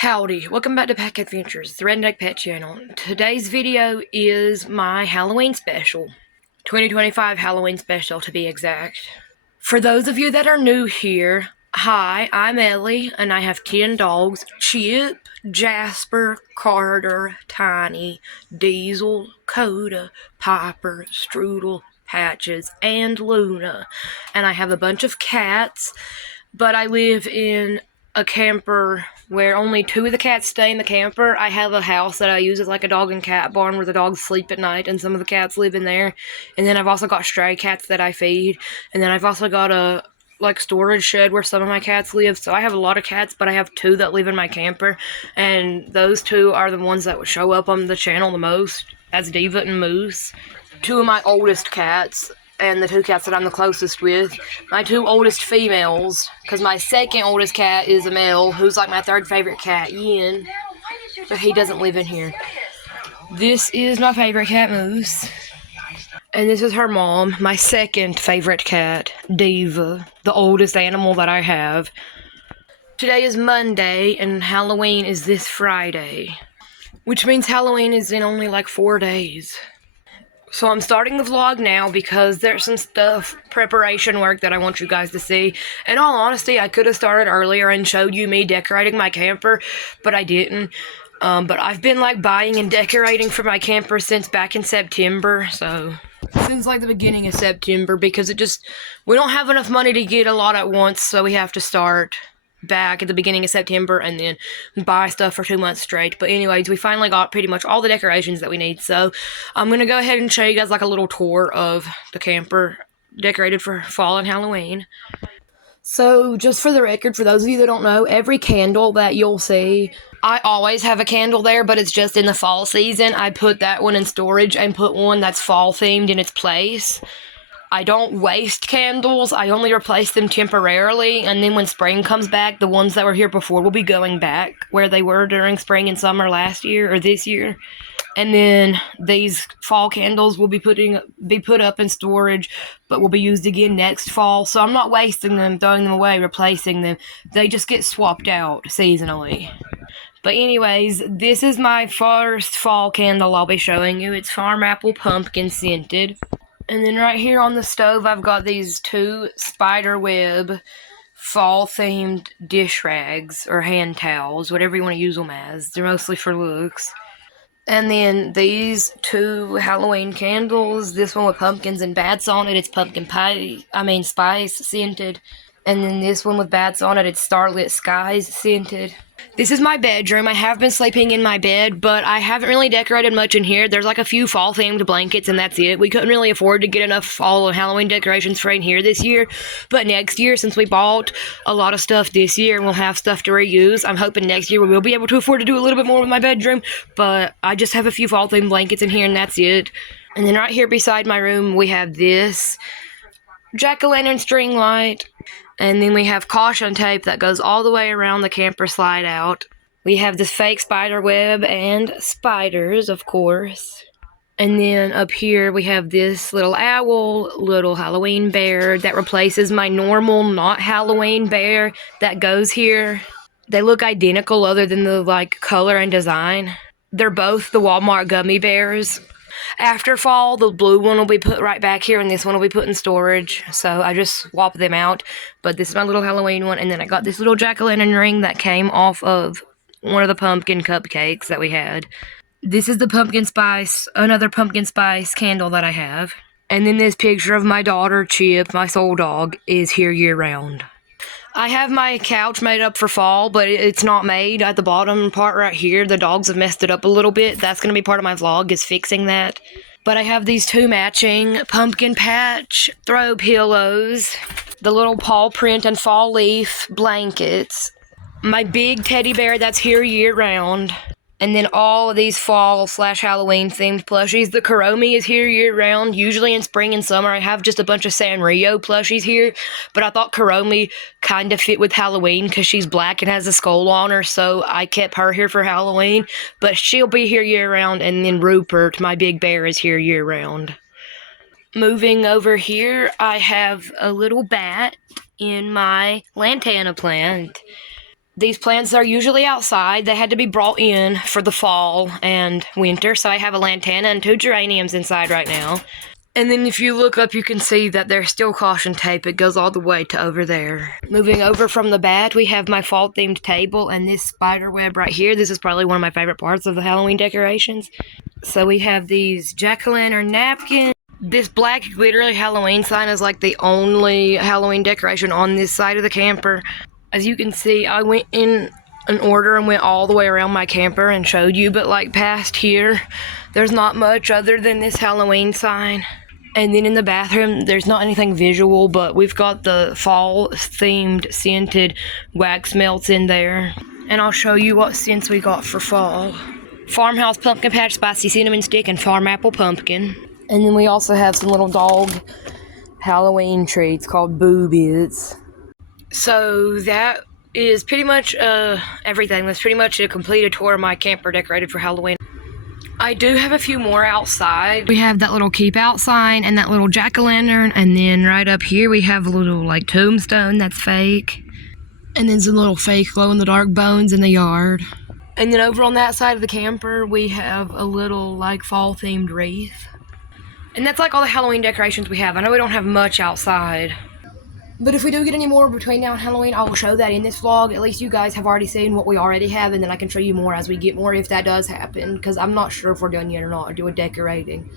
Howdy, welcome back to Pack Adventures, the Redneck Pet Channel. Today's video is my Halloween special. 2025 Halloween special to be exact. For those of you that are new here, hi, I'm Ellie, and I have 10 dogs. Chip, Jasper, Carter, Tiny, Diesel, Coda, Piper, Strudel, Patches, and Luna. And I have a bunch of cats, but I live in a camper where only 2 of the cats stay in the camper. I have a house that I use as like a dog and cat barn where the dogs sleep at night and some of the cats live in there. And then I've also got stray cats that I feed. And then I've also got a storage shed where some of my cats live. So I have a lot of cats, but I have 2 that live in my camper. And those 2 are the ones that would show up on the channel the most. That's Diva and Moose. 2 of my oldest cats. And the 2 cats that I'm the closest with. My 2 oldest females, because my second oldest cat is a male, who's like my 3rd favorite cat, Yin, but he doesn't live in here. This is my favorite cat, Moose, and this is her mom, my 2nd favorite cat, Diva, the oldest animal that I have. Today is Monday, and Halloween is this Friday, which means Halloween is in only like 4 days. So I'm starting the vlog now because there's some preparation work that I want you guys to see. In all honesty, I could have started earlier and showed you me decorating my camper, but I didn't. But I've been like buying and decorating for my camper since back in September, so since like the beginning of September, because we don't have enough money to get a lot at once, so we have to start back at the beginning of September and then buy stuff for 2 months straight. But anyways, we finally got pretty much all the decorations that we need, so I'm gonna go ahead and show you guys like a little tour of the camper decorated for fall and Halloween. So just for the record, for those of you that don't know, every candle that you'll see, I always have a candle there, but it's just in the fall season. I put that one in storage and put one that's fall themed in its place. I don't waste candles, I only replace them temporarily, and then when spring comes back, the ones that were here before will be going back where they were during spring and summer last year, or this year. And then these fall candles will be put up in storage, but will be used again next fall. So I'm not wasting them, throwing them away, replacing them. They just get swapped out seasonally. But anyways, this is my first fall candle I'll be showing you. It's Farm Apple Pumpkin Scented. And then right here on the stove, I've got these 2 spider web fall-themed dish rags, or hand towels, whatever you want to use them as. They're mostly for looks. And then these 2 Halloween candles, this one with pumpkins and bats on it, it's spice scented. And then this one with bats on it, it's Starlit Skies scented. This is my bedroom. I have been sleeping in my bed, but I haven't really decorated much in here. There's like a few fall-themed blankets, and that's it. We couldn't really afford to get enough fall and Halloween decorations for in here this year. But next year, since we bought a lot of stuff this year and we'll have stuff to reuse, I'm hoping next year we will be able to afford to do a little bit more with my bedroom. But I just have a few fall-themed blankets in here, and that's it. And then right here beside my room, we have this jack-o'-lantern string light. And then we have caution tape that goes all the way around the camper slide out. We have this fake spider web and spiders, of course. And then up here we have this little owl, little Halloween bear that replaces my normal not Halloween bear that goes here. They look identical other than the color and design. They're both the Walmart gummy bears. After fall, the blue one will be put right back here, and this one will be put in storage. So I just swapped them out. But this is my little Halloween one, and then I got this little jack-o'-lantern ring that came off of one of the pumpkin cupcakes that we had. This is the another pumpkin spice candle that I have. And then this picture of my daughter, Chip, my soul dog, is here year-round. I have my couch made up for fall, but it's not made at the bottom part right here. The dogs have messed it up a little bit. That's going to be part of my vlog, is fixing that. But I have these 2 matching pumpkin patch throw pillows, the little paw print and fall leaf blankets, my big teddy bear that's here year-round, and then all of these fall/Halloween themed plushies. The Kuromi is here year-round. Usually in spring and summer I have just a bunch of Sanrio plushies here, but I thought Kuromi kind of fit with Halloween because she's black and has a skull on her, so I kept her here for Halloween, but she'll be here year-round. And then Rupert, my big bear, is here year-round. Moving over here, I have a little bat in my lantana plant. These plants are usually outside. They had to be brought in for the fall and winter, so I have a lantana and 2 geraniums inside right now. And then if you look up, you can see that there's still caution tape. It goes all the way to over there. Moving over from the bat, we have my fall-themed table and this spider web right here. This is probably one of my favorite parts of the Halloween decorations. So we have these jack-o'-lantern napkins. This black glittery Halloween sign is like the only Halloween decoration on this side of the camper. As you can see, I went in an order and went all the way around my camper and showed you, but like past here, there's not much other than this Halloween sign. And then in the bathroom, there's not anything visual, but we've got the fall-themed scented wax melts in there. And I'll show you what scents we got for fall. Farmhouse Pumpkin Patch Spicy Cinnamon Stick and Farm Apple Pumpkin. And then we also have some little dog Halloween treats called Boo Bits. So that is pretty much everything. That's pretty much a completed tour of my camper decorated for Halloween. I do have a few more outside. We have that little keep out sign and that little jack-o'-lantern, and then right up here we have a little like tombstone that's fake. And then some little fake glow-in-the-dark bones in the yard. And then over on that side of the camper we have a little like fall-themed wreath. And that's like all the Halloween decorations we have. I know we don't have much outside. But if we do get any more between now and Halloween, I will show that in this vlog. At least you guys have already seen what we already have, and then I can show you more as we get more if that does happen, because I'm not sure if we're done yet or not doing decorating.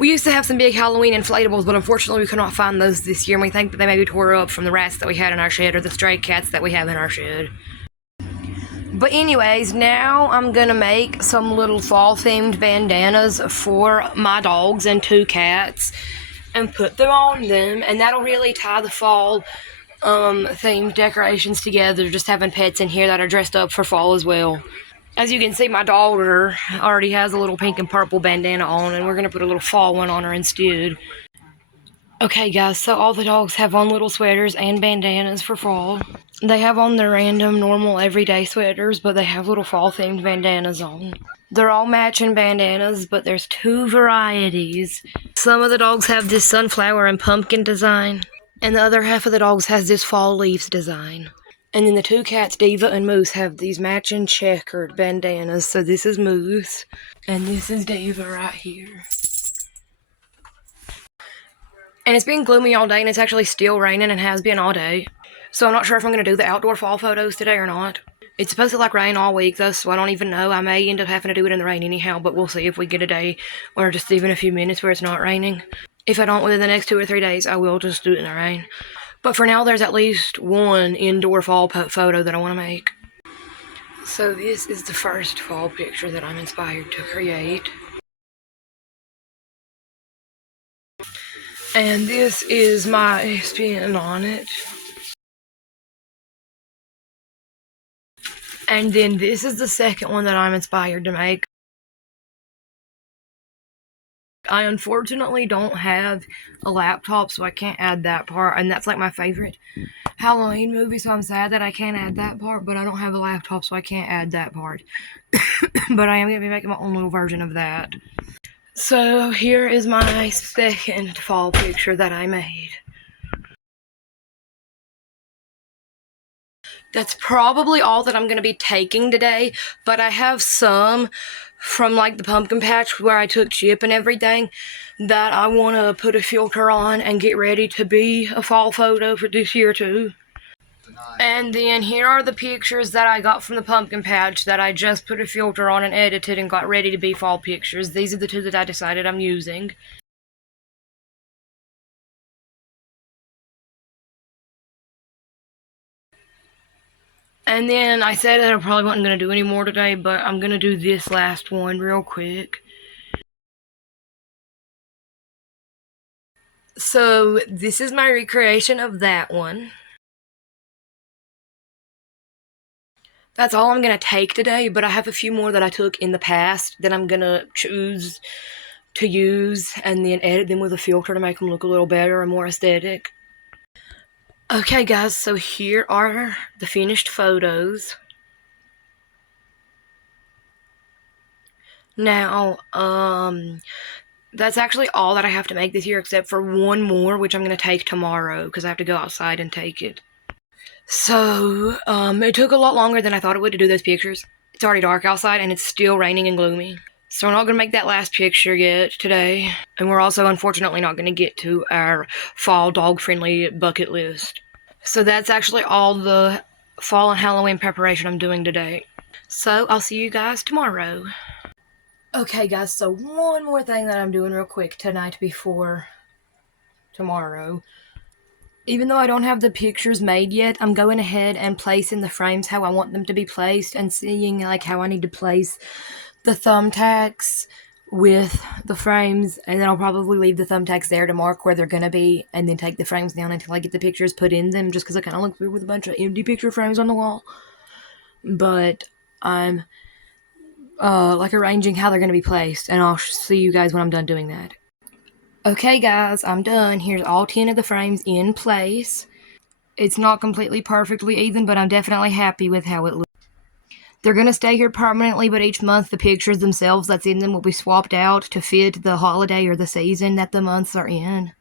We used to have some big Halloween inflatables, but unfortunately we could not find those this year, and we think that they maybe tore up from the rats that we had in our shed or the stray cats that we have in our shed. But anyways, now I'm gonna make some little fall-themed bandanas for my dogs and 2 cats and put them on them, and that'll really tie the fall themed decorations together, just having pets in here that are dressed up for fall as well. As you can see, my daughter already has a little pink and purple bandana on, and we're gonna put a little fall one on her instead. Okay guys, so all the dogs have on little sweaters and bandanas for fall. They have on their random, normal, everyday sweaters, but they have little fall-themed bandanas on. They're all matching bandanas, but there's 2 varieties. Some of the dogs have this sunflower and pumpkin design, and the other half of the dogs has this fall leaves design. And then the 2 cats, Diva and Moose, have these matching checkered bandanas. So this is Moose, and this is Diva right here. And it's been gloomy all day, and it's actually still raining and has been all day. So I'm not sure if I'm going to do the outdoor fall photos today or not. It's supposed to like rain all week though, so I don't even know. I may end up having to do it in the rain anyhow, but we'll see if we get a day or just even a few minutes where it's not raining. If I don't within the next 2 or 3 days, I will just do it in the rain. But for now, there's at least one indoor fall photo that I want to make. So this is the first fall picture that I'm inspired to create. And this is my spin on it. And then this is the second one that I'm inspired to make. I unfortunately don't have a laptop, so I can't add that part. And that's like my favorite Halloween movie, so I'm sad that I can't add that part. But I don't have a laptop, so I can't add that part. But I am going to be making my own little version of that. So here is my second fall picture that I made. That's probably all that I'm going to be taking today, but I have some from like the pumpkin patch where I took Chip and everything that I want to put a filter on and get ready to be a fall photo for this year too. And then here are the pictures that I got from the pumpkin patch that I just put a filter on and edited and got ready to be fall pictures. These are the 2 that I decided I'm using. And then I said that I probably wasn't going to do any more today, but I'm going to do this last one real quick. So this is my recreation of that one. That's all I'm going to take today, but I have a few more that I took in the past that I'm going to choose to use and then edit them with a filter to make them look a little better and more aesthetic. Okay guys, so here are the finished photos. Now, that's actually all that I have to make this year except for one more, which I'm going to take tomorrow because I have to go outside and take it. So, it took a lot longer than I thought it would to do those pictures. It's already dark outside and it's still raining and gloomy. So we're not going to make that last picture yet today. And we're also unfortunately not going to get to our fall dog-friendly bucket list. So that's actually all the fall and Halloween preparation I'm doing today. So I'll see you guys tomorrow. Okay guys, so one more thing that I'm doing real quick tonight before tomorrow. Even though I don't have the pictures made yet, I'm going ahead and placing the frames how I want them to be placed and seeing like how I need to place the thumbtacks with the frames, and then I'll probably leave the thumbtacks there to mark where they're going to be and then take the frames down until I get the pictures put in them, just because I kind of look weird with a bunch of empty picture frames on the wall. But I'm like arranging how they're going to be placed, and I'll see you guys when I'm done doing that. Okay guys, I'm done. Here's all 10 of the frames in place. It's not completely perfectly even, but I'm definitely happy with how it looks. They're going to stay here permanently, but each month the pictures themselves that's in them will be swapped out to fit the holiday or the season that the months are in.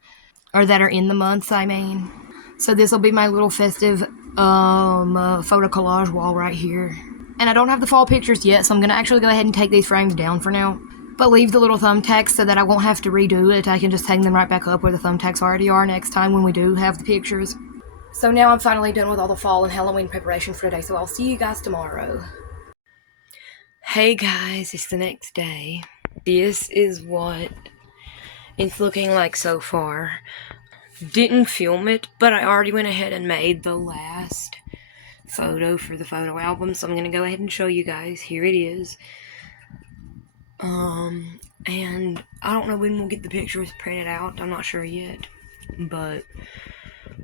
Or that are in the months, I mean. So this will be my little festive photo collage wall right here. And I don't have the fall pictures yet, so I'm going to actually go ahead and take these frames down for now. But leave the little thumbtacks so that I won't have to redo it. I can just hang them right back up where the thumbtacks already are next time when we do have the pictures. So now I'm finally done with all the fall and Halloween preparation for today, so I'll see you guys tomorrow. Hey guys, it's the next day. This is what it's looking like so far. Didn't film it, but I already went ahead and made the last photo for the photo album, so I'm going to go ahead and show you guys. Here it is. And I don't know when we'll get the pictures printed out. I'm not sure yet, but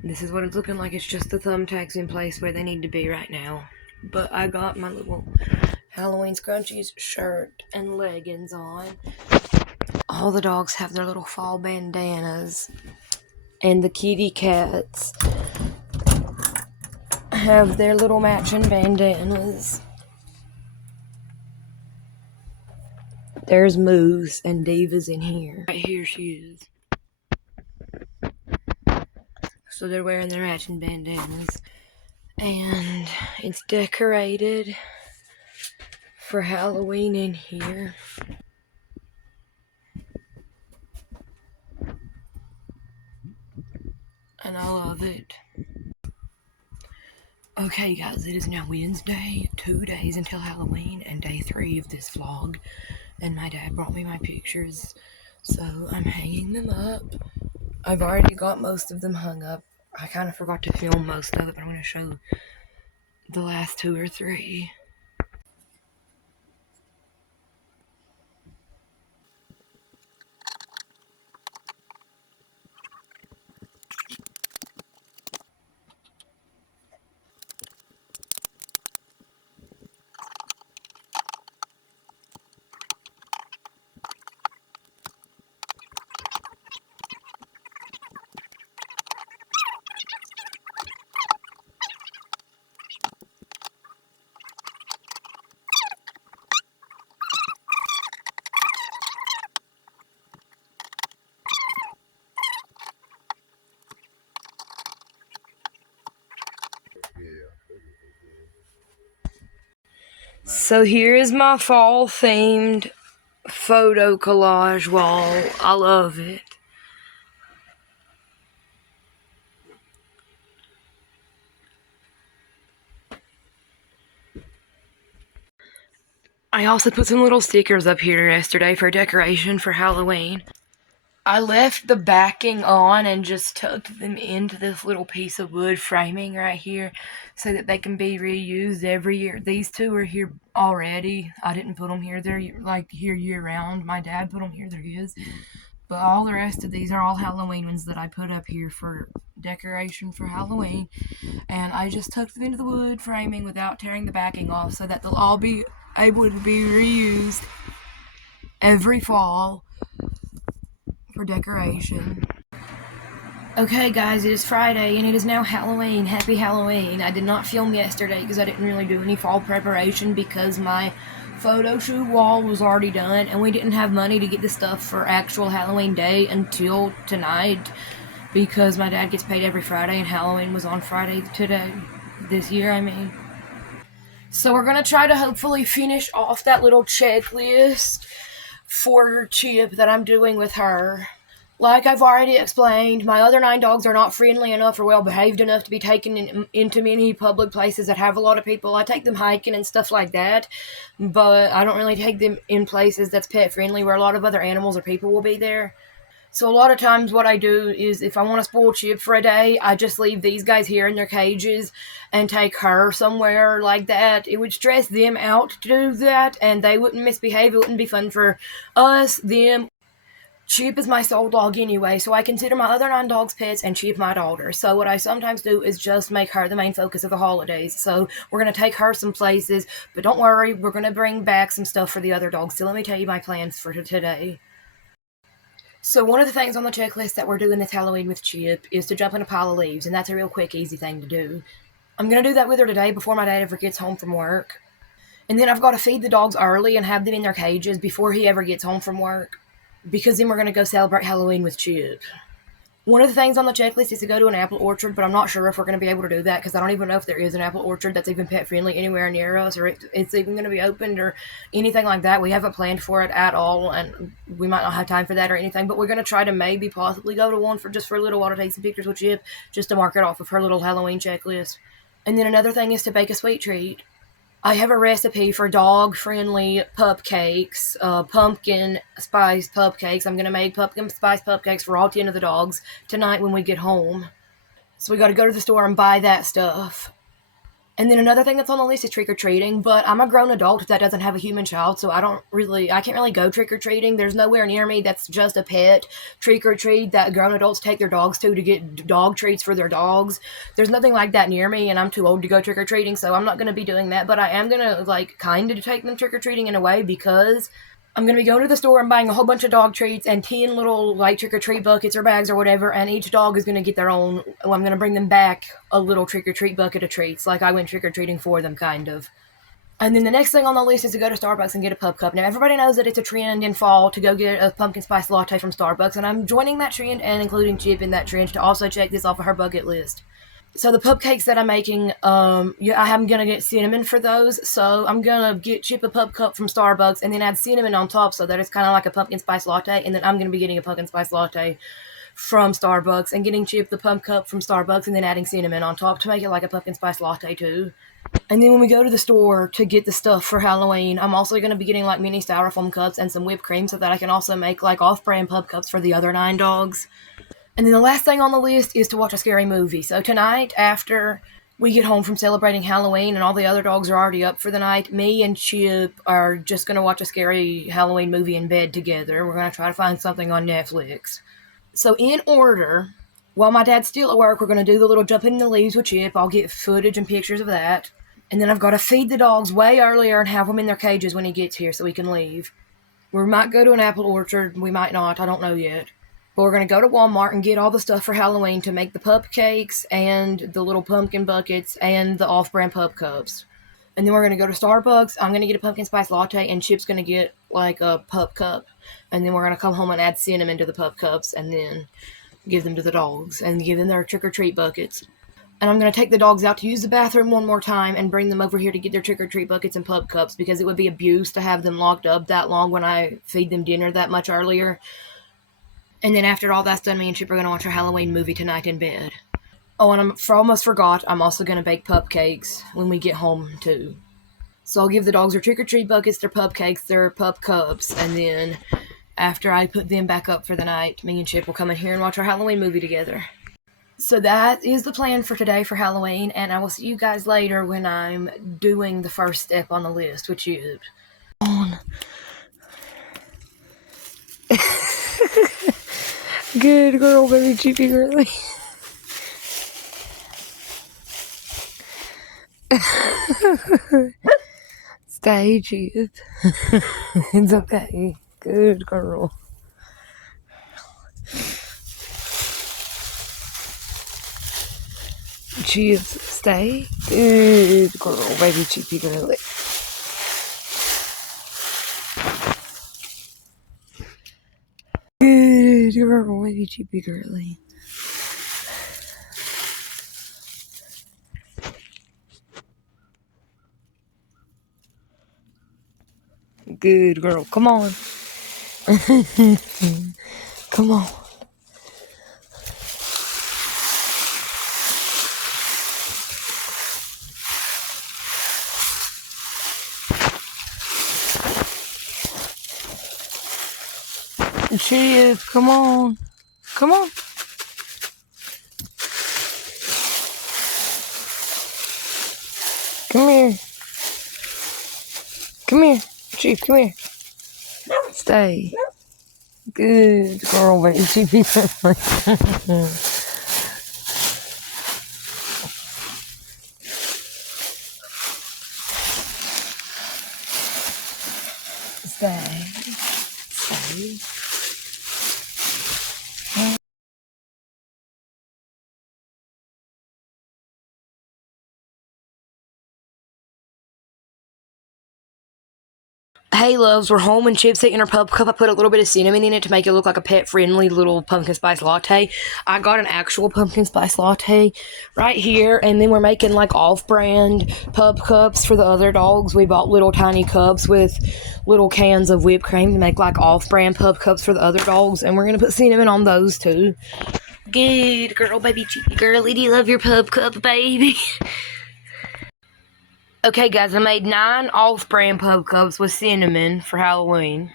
this is what it's looking like. It's just the thumbtacks in place where they need to be right now. But I got my little Halloween scrunchies, shirt, and leggings on. All the dogs have their little fall bandanas, and the kitty cats have their little matching bandanas. There's Moose and Diva's in here. Right here she is. So they're wearing their matching bandanas. And it's decorated for Halloween in here. And I love it. Okay guys, it is now Wednesday, 2 days until Halloween, and day 3 of this vlog. And my dad brought me my pictures, so I'm hanging them up. I've already got most of them hung up. I kind of forgot to film most of it, but I'm going to show the last 2 or 3. So here is my fall themed photo collage wall. I love it. I also put some little stickers up here yesterday for decoration for Halloween. I left the backing on and just tucked them into this little piece of wood framing right here so that they can be reused every year. These 2 are here already. I didn't put them here. They're like here year round. My dad put them here. They're his. But all the rest of these are all Halloween ones that I put up here for decoration for Halloween. And I just tucked them into the wood framing without tearing the backing off so that they'll all be able to be reused every fall for decoration. Okay guys, it is Friday and it is now Halloween. Happy Halloween. I did not film yesterday because I didn't really do any fall preparation because my photo shoot wall was already done and we didn't have money to get the stuff for actual Halloween day until tonight because my dad gets paid every Friday and Halloween was on Friday today. This year, I mean. So we're going to try to hopefully finish off that little checklist for Chip that I'm doing with her. Like I've already explained, my other 9 dogs are not friendly enough or well behaved enough to be taken into many public places that have a lot of people. I take them hiking and stuff like that, but I don't really take them in places that's pet friendly where a lot of other animals or people will be there. So a lot of times what I do is if I want to spoil Chip for a day, I just leave these guys here in their cages and take her somewhere like that. It would stress them out to do that, and they wouldn't misbehave. It wouldn't be fun for us, them. Chip is my sole dog anyway, so I consider my other 9 dogs pets and Chip my daughter. So what I sometimes do is just make her the main focus of the holidays. So we're going to take her some places, but don't worry, we're going to bring back some stuff for the other dogs. So let me tell you my plans for today. So one of the things on the checklist that we're doing this Halloween with Chip is to jump in a pile of leaves, and that's a real quick, easy thing to do. I'm going to do that with her today before my dad ever gets home from work. And then I've got to feed the dogs early and have them in their cages before he ever gets home from work, because then we're going to go celebrate Halloween with Chip. One of the things on the checklist is to go to an apple orchard, but I'm not sure if we're going to be able to do that because I don't even know if there is an apple orchard that's even pet friendly anywhere near us, or it's even going to be opened or anything like that. We haven't planned for it at all, and we might not have time for that or anything, but we're going to try to maybe possibly go to one for a little while to take some pictures with Chip, just to mark it off of her little Halloween checklist. And then another thing is to bake a sweet treat. I have a recipe for dog-friendly pup cakes, pumpkin spice pup cakes. I'm going to make pumpkin spice pup cakes for all 10 of the dogs tonight when we get home. So we got to go to the store and buy that stuff. And then another thing that's on the list is trick-or-treating, but I'm a grown adult that doesn't have a human child, so I can't really go trick-or-treating. There's nowhere near me that's just a pet trick-or-treat that grown adults take their dogs to get dog treats for their dogs. There's nothing like that near me, and I'm too old to go trick-or-treating, so I'm not going to be doing that, but I am going to, kind of take them trick-or-treating in a way, because I'm going to be going to the store and buying a whole bunch of dog treats and 10 little, trick-or-treat buckets or bags or whatever, and each dog is going to get their own. I'm going to bring them back a little trick-or-treat bucket of treats, like I went trick-or-treating for them, kind of. And then the next thing on the list is to go to Starbucks and get a pup cup. Now, everybody knows that it's a trend in fall to go get a pumpkin spice latte from Starbucks, and I'm joining that trend and including Chip in that trend to also check this off of her bucket list. So the pup cakes that I'm making, I'm going to get cinnamon for those. So I'm going to get Chip a pup cup from Starbucks and then add cinnamon on top so that it's kind of like a pumpkin spice latte. And then I'm going to be getting a pumpkin spice latte from Starbucks and getting Chip the pup cup from Starbucks and then adding cinnamon on top to make it like a pumpkin spice latte too. And then when we go to the store to get the stuff for Halloween, I'm also going to be getting mini styrofoam cups and some whipped cream so that I can also make off-brand pup cups for the other 9 dogs. And then the last thing on the list is to watch a scary movie. So tonight, after we get home from celebrating Halloween and all the other dogs are already up for the night, me and Chip are just going to watch a scary Halloween movie in bed together. We're going to try to find something on Netflix. So in order, while my dad's still at work, we're going to do the little jumping in the leaves with Chip. I'll get footage and pictures of that. And then I've got to feed the dogs way earlier and have them in their cages when he gets here so we can leave. We might go to an apple orchard. We might not. I don't know yet. But we're going to go to Walmart and get all the stuff for Halloween to make the pup cakes and the little pumpkin buckets and the off-brand pup cups. And then we're going to go to Starbucks. I'm going to get a pumpkin spice latte, and Chip's going to get, a pup cup. And then we're going to come home and add cinnamon to the pup cups and then give them to the dogs and give them their trick-or-treat buckets. And I'm going to take the dogs out to use the bathroom one more time and bring them over here to get their trick-or-treat buckets and pup cups because it would be abuse to have them locked up that long when I feed them dinner that much earlier. And then after all that's done, me and Chip are going to watch our Halloween movie tonight in bed. Oh, and I almost forgot, I'm also going to bake pup cakes when we get home, too. So I'll give the dogs their trick-or-treat buckets, their pup cakes, their pup cups, and then after I put them back up for the night, me and Chip will come in here and watch our Halloween movie together. So that is the plan for today for Halloween, and I will see you guys later when I'm doing the first step on the list, which is on. Good girl, baby, cheapy girly. Stay, Chip. It's okay. Good girl. Chip, stay. Good girl, baby, cheapy girly. Good girl, baby, cheapy girly. Good girl. Come on. Come on. She is. Come on. Come on. Come here. Come here. Chief, come here. Stay. Good girl, baby. Stay. Stay. Hey loves, we're home and Chip's taking her pup cup. I put a little bit of cinnamon in it to make it look like a pet-friendly little pumpkin spice latte. I got an actual pumpkin spice latte right here, and then we're making like off-brand pup cups for the other dogs. We bought little tiny cups with little cans of whipped cream to make like off-brand pup cups for the other dogs, and we're gonna put cinnamon on those too. Good girl, baby girlie. Do you love your pup cup, baby? Okay, guys, I made 9 off-brand pup cups with cinnamon for Halloween.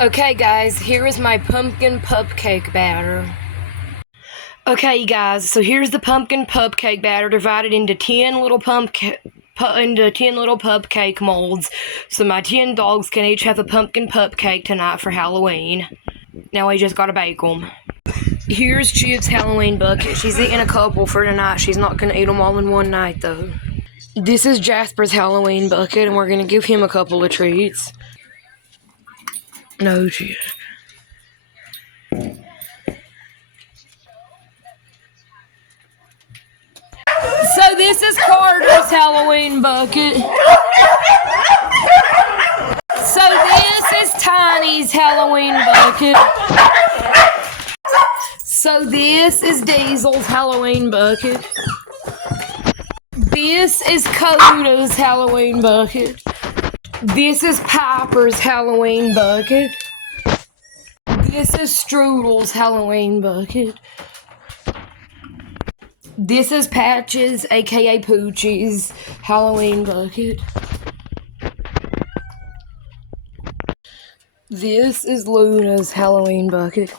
Okay, guys, here is my pumpkin cupcake batter. Okay, guys, so here's the pumpkin cupcake batter divided into 10 little cupcake molds, so my 10 dogs can each have a pumpkin cupcake tonight for Halloween. Now we just gotta bake them. Here's Chip's Halloween bucket. She's eating a couple for tonight. She's not gonna eat them all in one night, though. This is Jasper's Halloween bucket, and we're gonna give him a couple of treats. No, Chip. So this is Carter's Halloween bucket. So this is Tiny's Halloween bucket. So this is Diesel's Halloween bucket. This is Coda's Halloween bucket. This is Piper's Halloween bucket. This is Strudel's Halloween bucket. This is Patches, aka Poochie's Halloween bucket. This is Luna's Halloween bucket.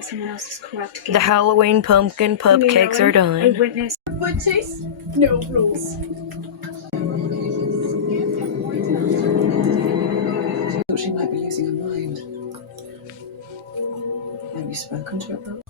Someone else is corrupt. The Halloween pumpkin cupcakes are done. A witness. Foot chase? No rules. Thought she might be losing her mind. Have you spoken to her about?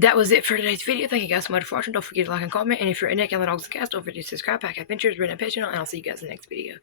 that was it for today's video. Thank you guys so much for watching. Don't forget to like and comment. And if you're a Nick and the Dogs and Cats, don't forget to subscribe. Pack Adventures, Redneck Pet Channel, and I'll see you guys in the next video.